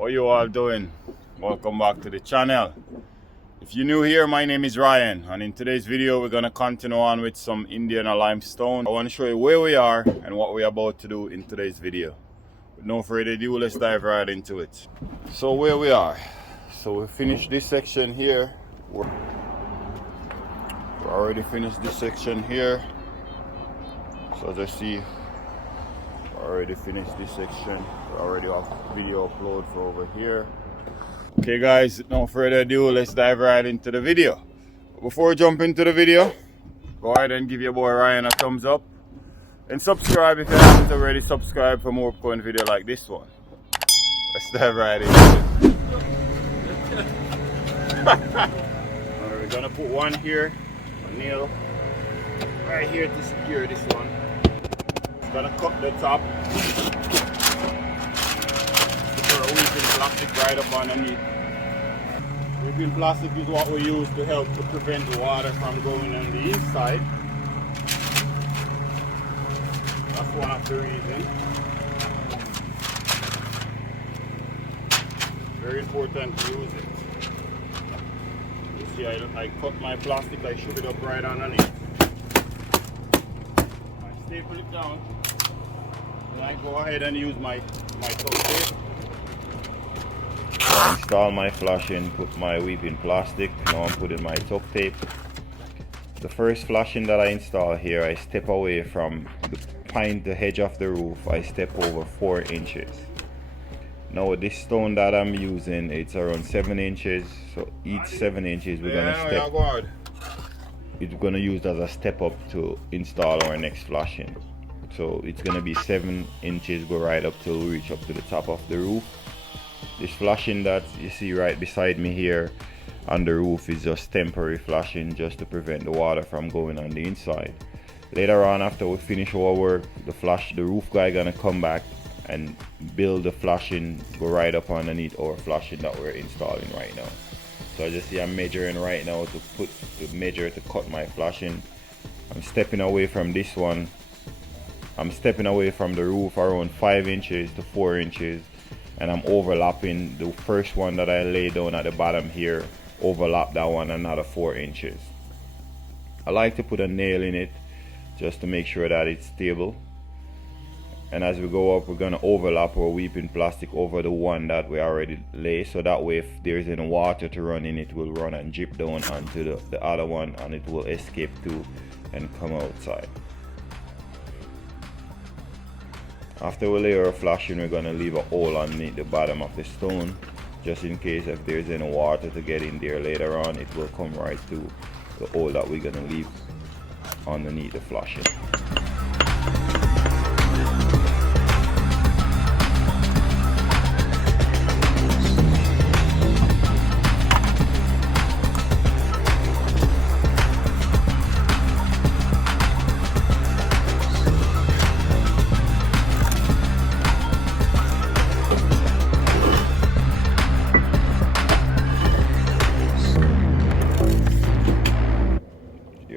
How you all doing? Welcome back to the channel. If you're new here, my name is Ryan, and in today's video we're going to continue on with some Indiana limestone. I want to show you where we are and what we're about to do in today's video. With no further ado, let's dive right into it. So where we are. So we finished this section here. We already finished this section here. So as I see, already finished this section. We already have video upload for over here. Okay guys, no further ado, let's dive right into the video. Before we jump into the video, go ahead and give your boy Ryan a thumbs up and subscribe if you haven't already subscribed for more upcoming video like this one. Let's dive right into it. Alright, we're gonna put one here, a nail right here to secure this one. Gonna cut the top. Put our weeping plastic right up underneath. Weeping plastic is what we use to help to prevent the water from going on the inside. That's one of the reasons. Very important to use it. You see, I cut my plastic, I shove it up right underneath. I staple it down. Then I go ahead and use my tuck tape. Install my flashing, put my weeping plastic. Now I'm putting my tuck tape. The first flashing that I install here, I step away from the edge of the roof. I step over 4 inches. Now this stone that I'm using, it's around 7 inches. So each 7 inches we're gonna step. It's gonna use as a step up to install our next flashing. So it's gonna be 7 inches, go right up till we reach up to the top of the roof. This flashing that you see right beside me here on the roof is just temporary flashing, just to prevent the water from going on the inside. Later on, after we finish our work, the roof guy gonna come back and build the flashing, go right up underneath our flashing that we're installing right now. So as you see, I'm measuring right now to cut my flashing. I'm stepping away from this one. I'm stepping away from the roof around 5 inches to 4 inches, and I'm overlapping the first one that I laid down at the bottom here, overlap that one another 4 inches. I like to put a nail in it just to make sure that it's stable. And as we go up, we're going to overlap our weeping plastic over the one that we already lay, so that way if there's any water to run in, it will run and drip down onto the other one, and it will escape too and come outside. After we lay our flashing, we're going to leave a hole underneath the bottom of the stone, just in case if there's any water to get in there later on, it will come right to the hole that we're going to leave underneath the flashing.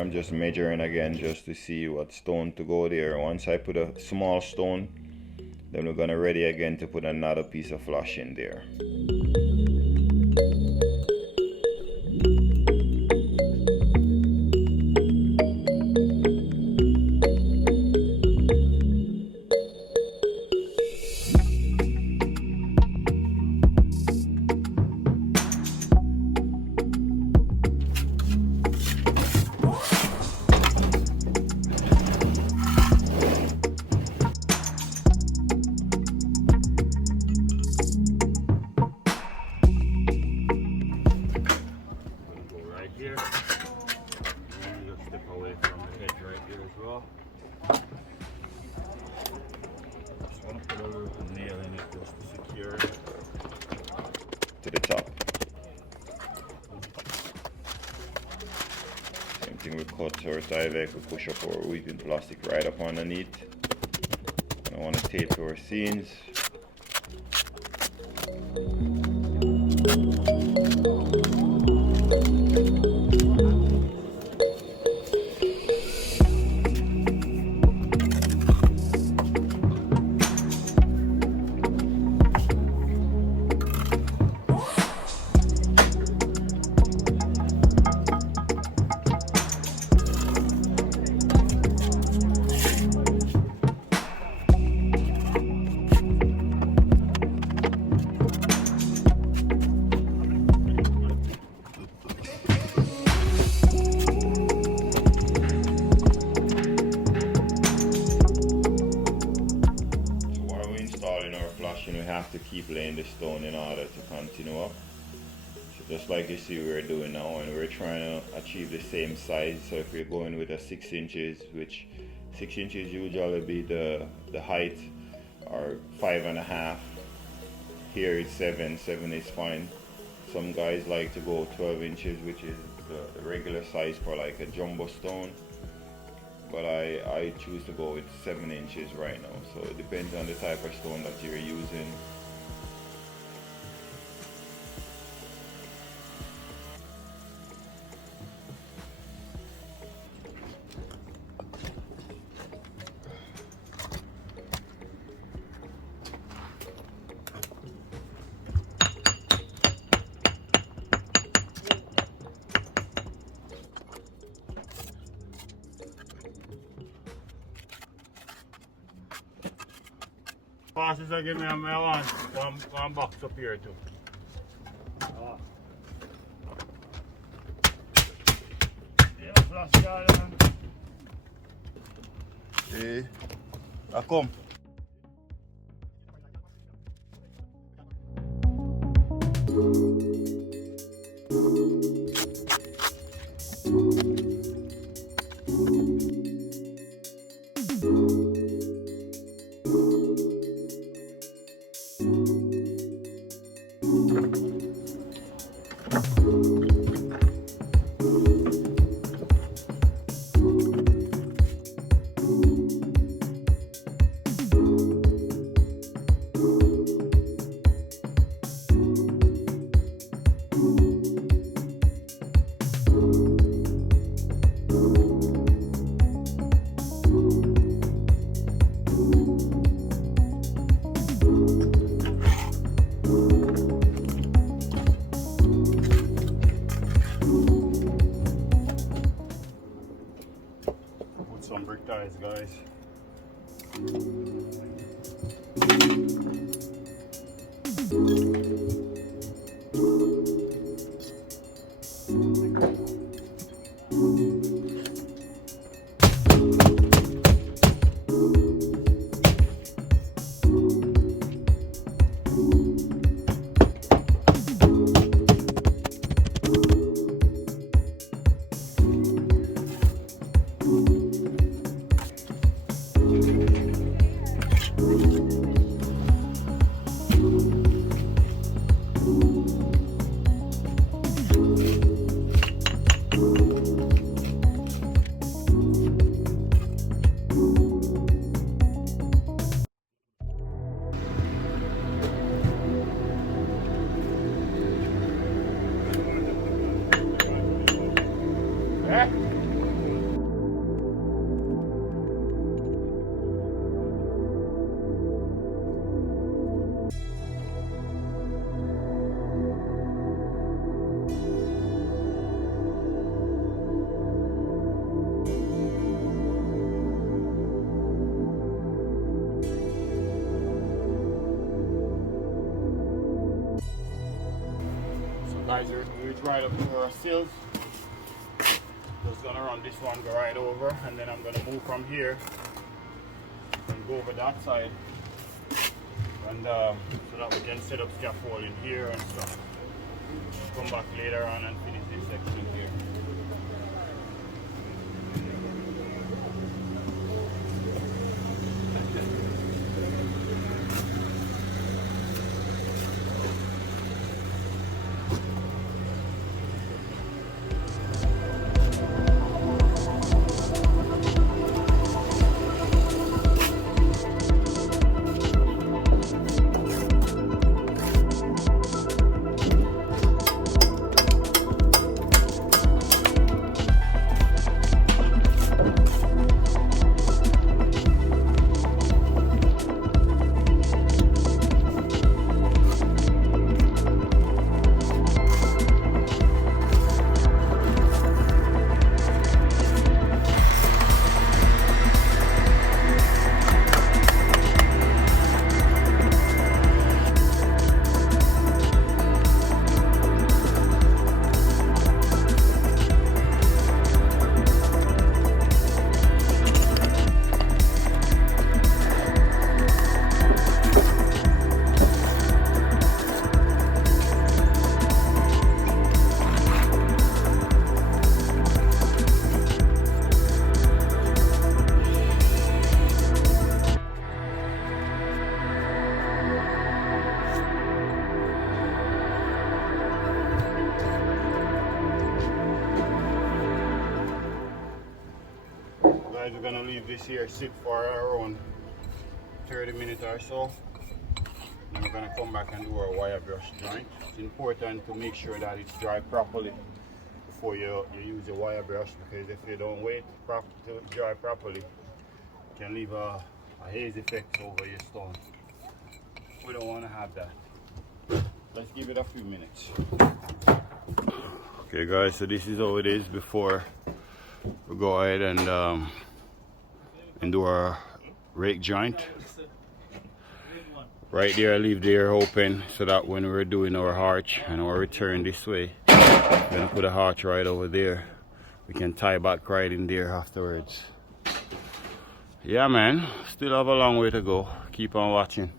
I'm just measuring again just to see what stone to go there. Once I put a small stone, then we're gonna ready again to put another piece of flash in there. To the top. Same thing with cut our side leg, we push up our weeping plastic right up underneath. And I want to tape our seams. or flashing, we have to keep laying the stone in order to continue up. So just like you see we're doing now, and we're trying to achieve the same size. So if we're going with a 6 inches, which 6 inches usually be the height, or 5.5. Here it's 7 is fine. Some guys like to go 12 inches, which is the regular size for like a jumbo stone, but I choose to go with 7 inches right now. So it depends on the type of stone that you're using. Passes I give me a one box up here too. Oh. Yeah, flash guy. Hey, come. Some brick ties, guys. Guys, we reach right up to our sills. Just gonna run this one, go right over, and then I'm gonna move from here and go over that side, and so that we can set up scaffolding here and stuff. Come back later on and finish this section here. gonna leave this here sit for around 30 minutes or so. Then we're gonna come back and do our wire brush joint. It's important to make sure that it's dry properly before you use the wire brush, because if you don't wait to dry properly, it can leave a haze effect over your stone. We don't want to have that. Let's give it a few minutes. Okay guys, so this is how it is before we go ahead and do our rake joint. Right there, I leave the air open so that when we're doing our arch and our return this way, we're gonna put a arch right over there. We can tie back right in there afterwards. Yeah man, still have a long way to go. Keep on watching.